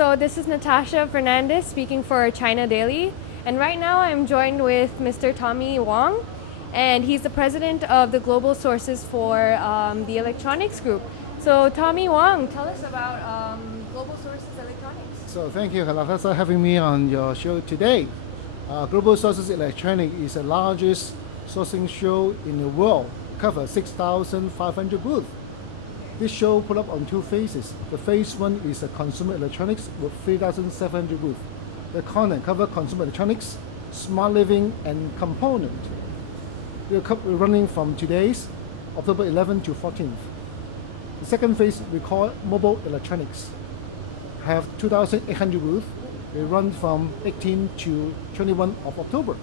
So this is Natasha Fernandez speaking for China Daily. And right now I'm joined with Mr. Tommy Wong, and he's the president of the Global Sources for the Electronics Group. So Tommy Wong, tell us about Global Sources Electronics. So thank you, Natasha, for having me on your show today. Global Sources Electronics is the largest sourcing show in the world, covers 6,500 booths. This show put up on two phases. The phase one is consumer electronics with 3,700 booths. The content covers consumer electronics, smart living, and component. We're running from today's October 11 to 14th. The second phase we call mobile electronics. Have 2,800 booths. We run from 18 to 21 of October.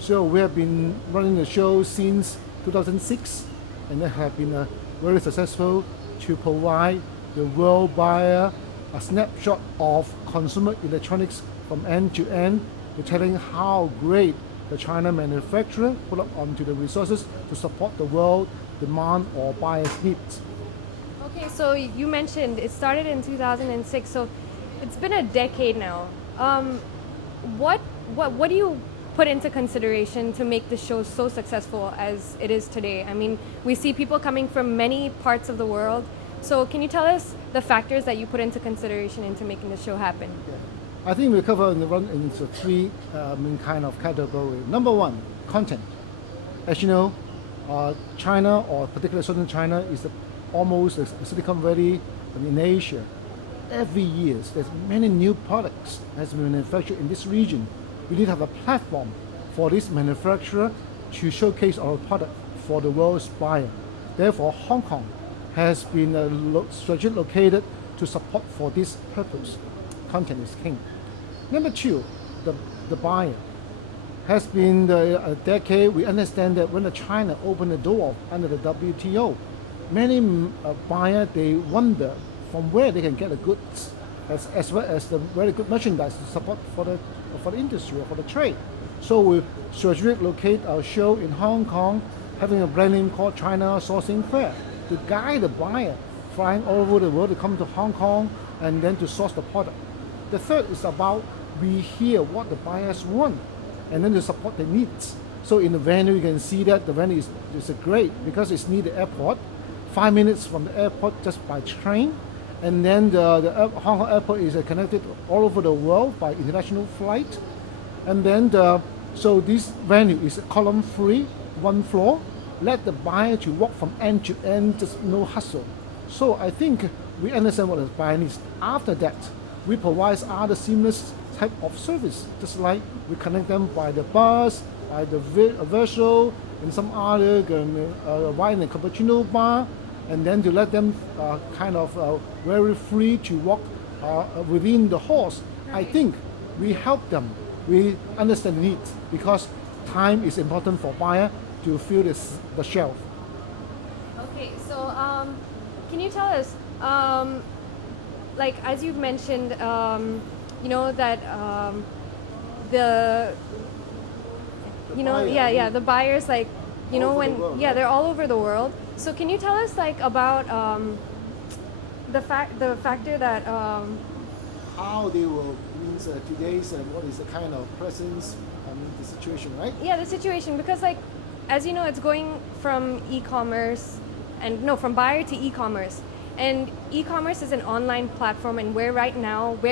So we have been running the show since 2006, and they have been very successful to provide the world buyer a snapshot of consumer electronics from end to end, to telling how great the China manufacturer put up onto the resources to support the world demand or buyer's needs. Okay, so you mentioned it started in 2006, so it's been a decade now. What do you put into consideration to make the show so successful as it is today? I mean, we see people coming from many parts of the world. So can you tell us the factors that you put into consideration into making the show happen? Yeah. I think we cover into three main kind of category. Number one, content. As you know, China, or particularly southern China, is almost a Silicon Valley in Asia. Every year, there's many new products has been manufactured in this region. We need to have a platform for this manufacturer to showcase our product for the world's buyer. Therefore, Hong Kong has been strategically located to support for this purpose. Content is king. Number two, the buyer. Has been a decade. We understand that when China opened the door under the WTO, many buyers, they wonder from where they can get the goods, as well as the very good merchandise to support for the industry or for the trade. So we strategically locate our show in Hong Kong, having a brand name called China Sourcing Fair, to guide the buyer flying all over the world to come to Hong Kong and then to source the product. The third is about we hear what the buyers want and then to support their needs. So in the venue, you can see that the venue is great because it's near the airport, 5 minutes from the airport just by train. And then the Hong Kong airport is connected all over the world by international flight. And then so this venue is column free, one floor. Let the buyer to walk from end to end, just no hustle. So I think we understand what the buyer needs. After that, we provide other seamless type of service, just like we connect them by the bus, by the virtual, and some other wine and cappuccino bar, and then to let them very free to walk within the halls. I think we help them. We understand the needs because time is important for buyer to fill the shelf. Okay, so can you tell us, like as you've mentioned, you know that the buyers, like they're all over the world. So can you tell us like about the factor that how they will means today's what is the kind of presence, the situation, right? Yeah, the situation, because like as you know, it's going from e-commerce from buyer to e-commerce. And e-commerce is an online platform, and where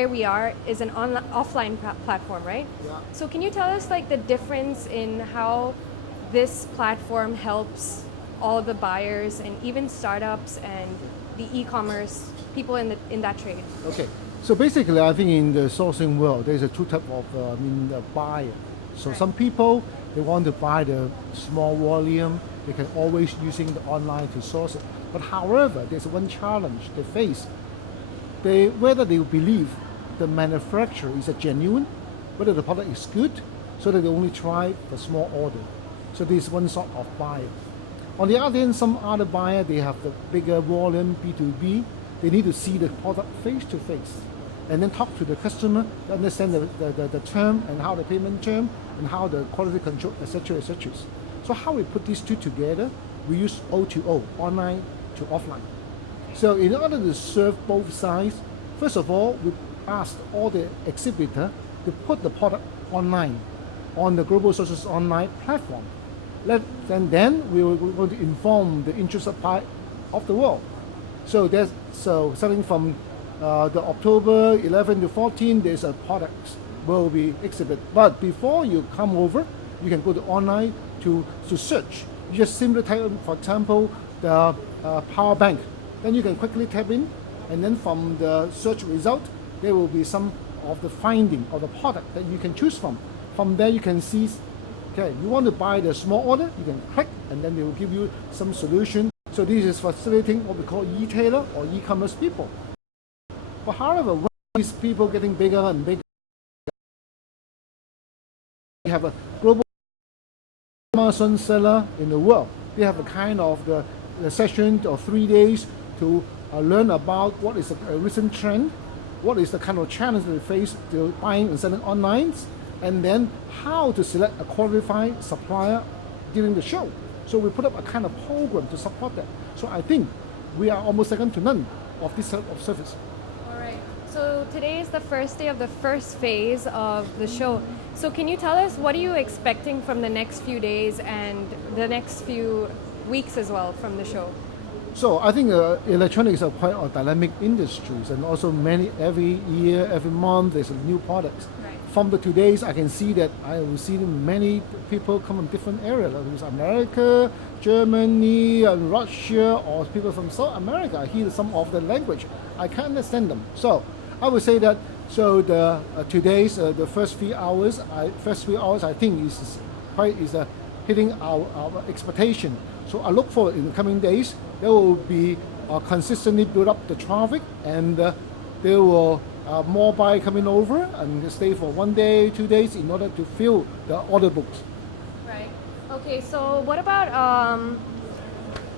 we are is an offline platform, right? Yeah. So can you tell us like the difference in how this platform helps all the buyers and even startups and the e-commerce people in that trade? Okay. So basically, I think in the sourcing world, there's two type of buyer. So some people, they want to buy the small volume. They can always using the online to source it. But however, there's one challenge they face. Whether they believe the manufacturer is a genuine, whether the product is good, so that they only try the small order. So this is one sort of buyer. On the other hand, some other buyer, they have the bigger volume, B2B. They need to see the product face to face and then talk to the customer to understand the term and how the payment term and how the quality control, etc., etc. So how we put these two together, we use O2O, online to offline. So in order to serve both sides, first of all, we asked all the exhibitor to put the product online on the Global Sources online platform. Then we were going to inform the interested party of the world. So starting from the October 11 to 14, there's a products will be exhibited. But before you come over, you can go to online to search. You just simply type in, for example, the power bank. Then you can quickly type in, and then from the search result, there will be some of the finding of the product that you can choose from. From there, you can see, okay, you want to buy the small order, you can click, and then they will give you some solution. So this is facilitating what we call e-tailer or e-commerce people. But however, when these people getting bigger and bigger, we have a global Amazon seller in the world. We have a kind of the session of 3 days to learn about what is a recent trend, what is the kind of challenge they face to buying and selling online, and then how to select a qualified supplier during the show. So we put up a kind of program to support that. So I think we are almost second to none of this type of service. All right. So today is the first day of the first phase of the show. So can you tell us what are you expecting from the next few days and the next few weeks as well from the show? So I think electronics are quite a dynamic industries, and also every year, every month, there's a new products. Right. From the today's, I can see that I will see many people come from different areas, like there's America, Germany, and Russia, or people from South America. I hear some of the language. I can't understand them. So I would say that the today's the first few hours, I think is hitting our expectation. So I look forward in the coming days. There will be consistently build up the traffic, and there will more buy coming over and stay for 1 day, 2 days in order to fill the order books. Right. Okay. So what about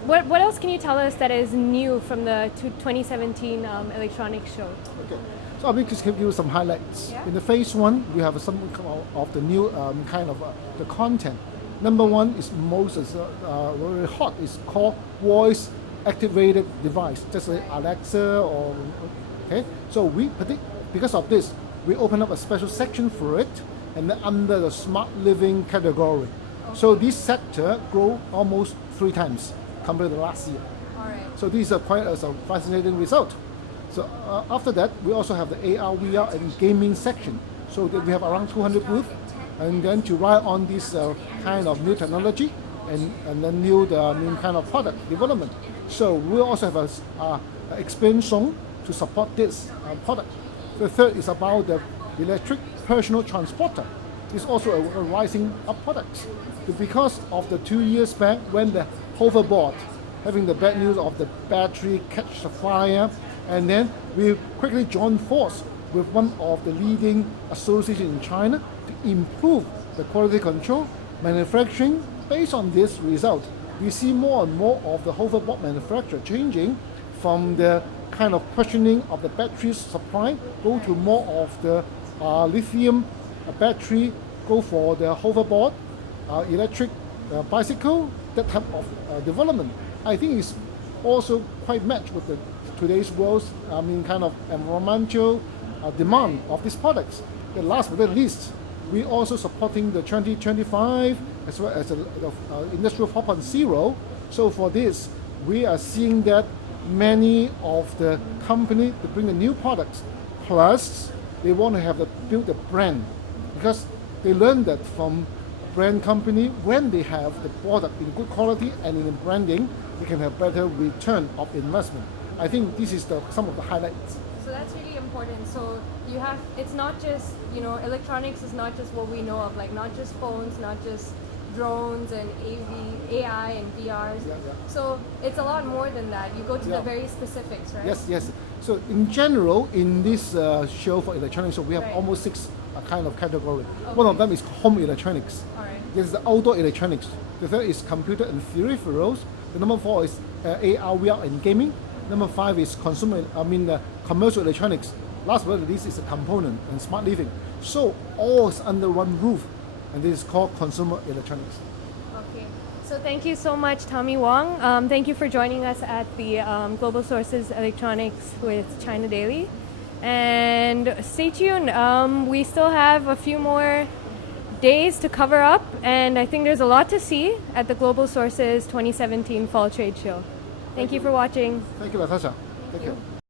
what else can you tell us that is new from the 2017 electronics show? Okay. So I will just give you some highlights. Yeah. In the phase one, we have some of the new kind of the content. Number one is most very hot. It's called voice activated device, just like Alexa or okay. So because of this, we open up a special section for it, and then under the smart living category. Okay. So this sector grew almost 3 times compared to last year. All right. So these are quite a fascinating result. So after that, we also have the AR, VR, and gaming section. So we have around 200 booths. And then to ride on this kind of new technology and then new kind of product development. So we also have a experience zone to support this product. The third is about the electric personal transporter. It's also a rising up product. Because of the 2 years back when the hoverboard having the bad news of the battery catch the fire, and then we quickly joined force with one of the leading associations in China to improve the quality control, manufacturing. Based on this result, we see more and more of the hoverboard manufacturer changing from the kind of questioning of the battery supply, go to more of the lithium battery, go for the hoverboard, electric bicycle, that type of development. I think it's also quite matched with today's world's kind of environmental demand of these products. The last but not least, we also supporting the 2025 as well as the Industrial 4.0. So for this, we are seeing that many of the company to bring the new products, plus they want to build a brand, because they learn that from brand company, when they have the product in good quality and in branding, they can have better return of investment. I think this is some of the highlights. So that's really important. So it's not just, electronics is not just what we know of, like not just phones, not just drones and AI and VRs. Yeah. So it's a lot more than that. You go to the very specifics, right? Yes. So in general, in this show for electronics, so we have Right. almost 6 kind of category. Okay. One of them is home electronics. All right. There's the outdoor electronics. The third is computer and peripherals. The number 4 is AR, VR, and gaming. Number 5 is commercial electronics. Last but not least is a component and smart living. So all is under one roof, and this is called consumer electronics. Okay. So thank you so much, Tommy Wong. Thank you for joining us at the Global Sources Electronics with China Daily. And stay tuned. We still have a few more days to cover up, and I think there's a lot to see at the Global Sources 2017 Fall Trade Show. Thank you for watching. Thank you, Natasha. Thank you.